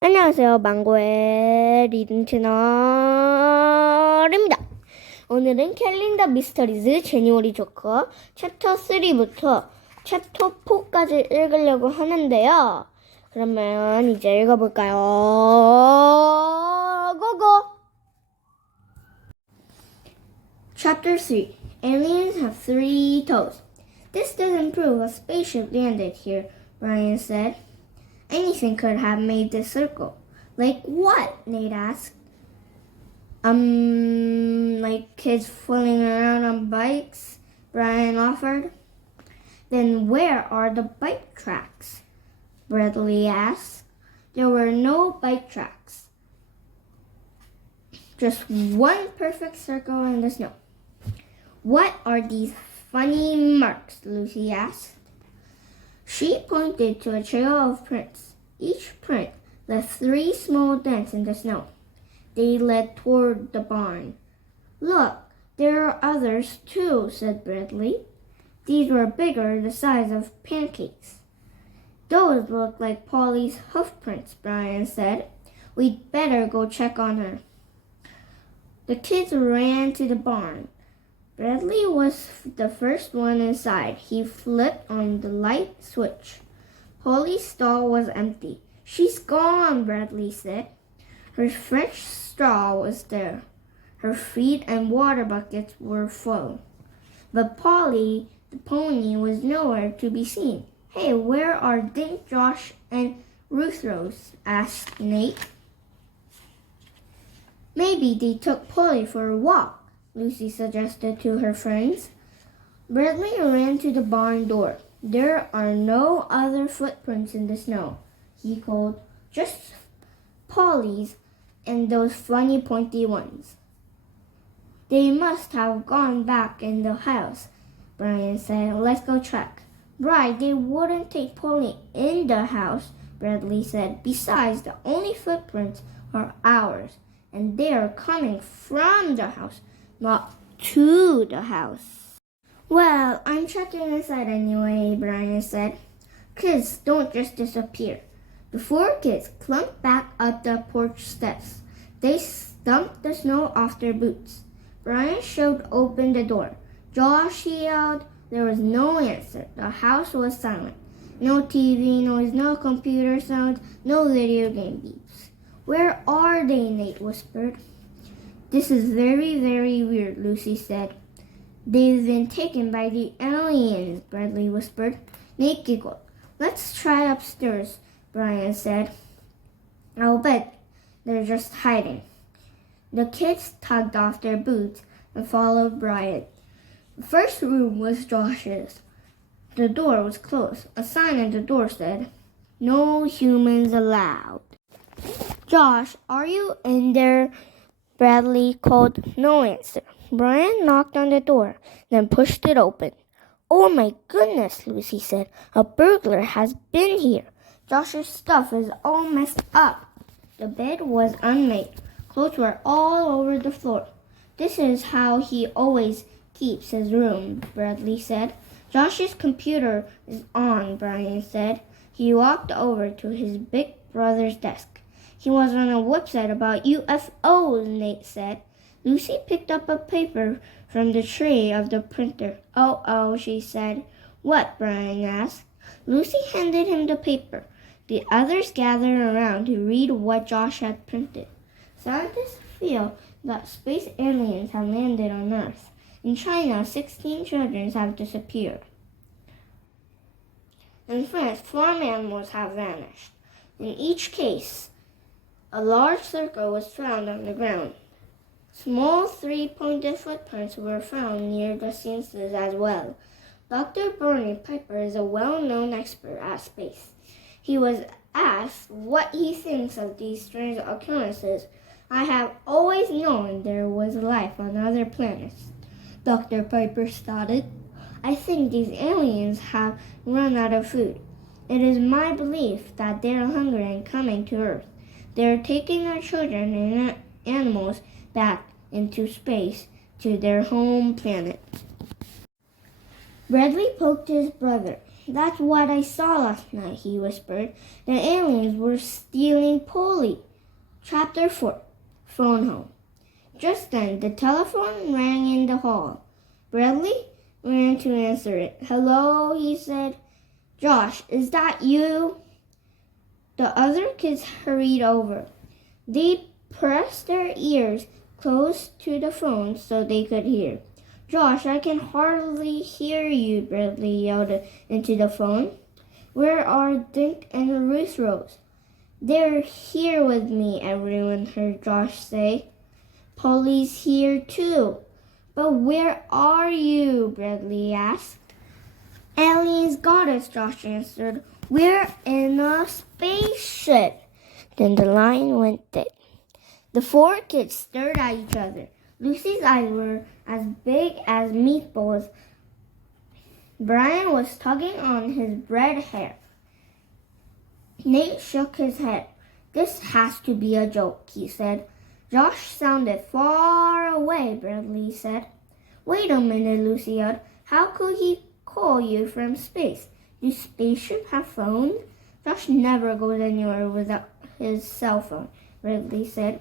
안녕하세요. 망고의 리딩 채널입니다. 오늘은 캘린더 미스터리즈 제니워리 조커 챕터 3부터 챕터 4까지 읽으려고 하는데요. 그러면 이제 읽어볼까요? 고고! Chapter 3 Aliens have 3 toes. This doesn't prove a spaceship landed here, Brian said. Anything could have made this circle. Like what? Nate asked. Like kids fooling around on bikes, Brian offered. Then where are the bike tracks? Bradley asked. There were no bike tracks. Just one perfect circle in the snow. What are these funny marks? Lucy asked. She pointed to a trail of prints. Each print left 3 small dents in the snow. They led toward the barn. Look, there are others too, said Bradley. These were bigger, the size of pancakes. Those look like Polly's hoof prints, Brian said. We'd better go check on her. The kids ran to the barn. Bradley was the first one inside. He flipped on the light switch. Polly's stall was empty. She's gone, Bradley said. Her fresh straw was there. Her feed and water buckets were full. But Polly, the pony, was nowhere to be seen. Hey, where are Dink, Josh, and Ruth Rose? Asked Nate. Maybe they took Polly for a walk, Lucy suggested to her friends. Bradley ran to the barn door. There are no other footprints in the snow, he called. Just Polly's and those funny pointy ones. They must have gone back in the house, Brian said. Let's go check. Right, they wouldn't take Polly in the house, Bradley said. Besides, the only footprints are ours, and they are coming from the house, not to the house. Well, I'm checking inside anyway, Brian said. Kids don't just disappear. The 4 kids clumped back up the porch steps. They stumped the snow off their boots. Brian shoved open the door. Josh yelled. There was no answer. The house was silent. No TV noise, no computer sounds, no video game beeps. Where are they? Nate whispered. This is very, very weird, Lucy said. They've been taken by the aliens, Bradley whispered. Nate giggled. Let's try upstairs, Brian said. I'll bet they're just hiding. The kids tugged off their boots and followed Brian. The first room was Josh's. The door was closed. A sign at the door said, No humans allowed. Josh, are you in there? Bradley called. No answer. Brian knocked on the door, then pushed it open. Oh my goodness, Lucy said. A burglar has been here. Josh's stuff is all messed up. The bed was unmade. Clothes were all over the floor. This is how he always keeps his room, Bradley said. Josh's computer is on, Brian said. He walked over to his big brother's desk. He was on a website about UFOs, Nate said. Lucy picked up a paper from the tray of the printer. Oh, she said. What? Brian asked. Lucy handed him the paper. The others gathered around to read what Josh had printed. Scientists feel that space aliens have landed on Earth. In China, 16 children have disappeared. In France, farm animals have vanished. In each case, a large circle was found on the ground. Small 3-pointed footprints were found near the scenes as well. Dr. Bernie Piper is a well-known expert at space. He was asked what he thinks of these strange occurrences. I have always known there was life on other planets, Dr. Piper stated. I think these aliens have run out of food. It is my belief that they are hungry and coming to Earth. They are taking our children and animals back into space to their home planet. Bradley poked his brother. That's what I saw last night, he whispered. The aliens were stealing Polly. Chapter 4. Phone Home. Just then, the telephone rang in the hall. Bradley ran to answer it. Hello, he said. Josh, is that you? The other kids hurried over. They pressed their ears close to the phone so they could hear. Josh, I can hardly hear you, Bradley yelled into the phone. Where are Dink and Ruth Rose? They're here with me, everyone heard Josh say. Polly's here too. But where are you? Bradley asked. Aliens got us, Josh answered. We're in a spaceship. Then the line went dead. The four kids stared at each other. Lucy's eyes were as big as meatballs. Brian was tugging on his red hair. Nate shook his head. This has to be a joke, he said. Josh sounded far away, Bradley said. Wait a minute, Lucy yelled. How could he call you from space? Do spaceships have phones? Josh never goes anywhere without his cell phone, Bradley said.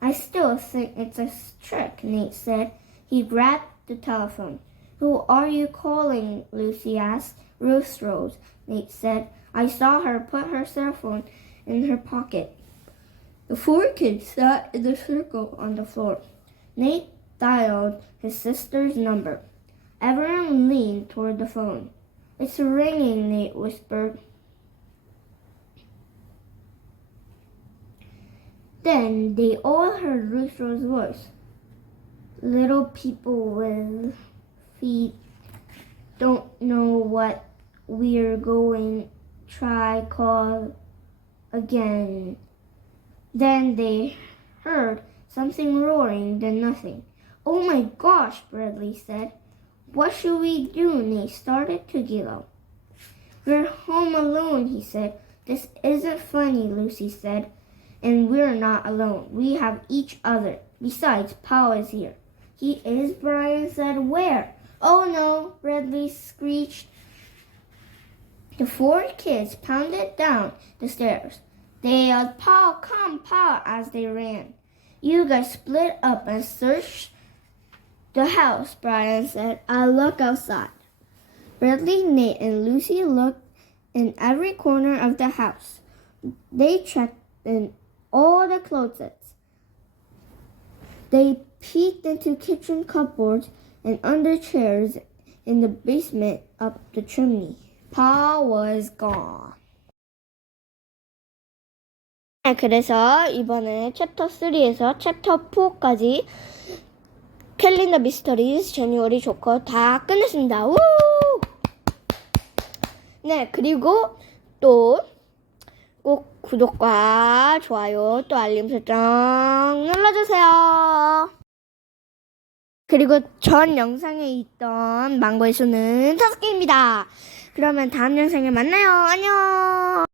I still think it's a trick, Nate said. He grabbed the telephone. Who are you calling? Lucy asked. Ruth Rose, Nate said. I saw her put her cell phone in her pocket. The four kids sat in a circle on the floor. Nate dialed his sister's number. Everyone leaned toward the phone. It's ringing, Nate whispered. Then they all heard Ruth Rose's voice. Little people with feet don't know what we're going. Try call again. Then they heard something roaring, then nothing. Oh my gosh, Bradley said. What should we do? Nate started to giggle. We're home alone, he said. This isn't funny, Lucy said. And we're not alone. We have each other. Besides, Paul is here. He is, Brian said. Where? Oh no, Bradley screeched. The four kids pounded down the stairs. They yelled, Paul, come, Paul, as they ran. You guys split up and searched the house, Brian said. I'll look outside. Bradley, Nate, and Lucy looked in every corner of the house. They checked in all the closets. They peeked into kitchen cupboards and under chairs in the basement up the chimney. Paul was gone. 그래서 이번에 챕터 3에서 챕터 4까지 캘린더 미스터리즈 제니워리 조커 다 끝냈습니다. 우! 네, 그리고 또 꼭 구독과 좋아요 또 알림 설정 눌러주세요. 그리고 전 영상에 있던 망고의 수는 5개입니다. 그러면 다음 영상에 만나요. 안녕.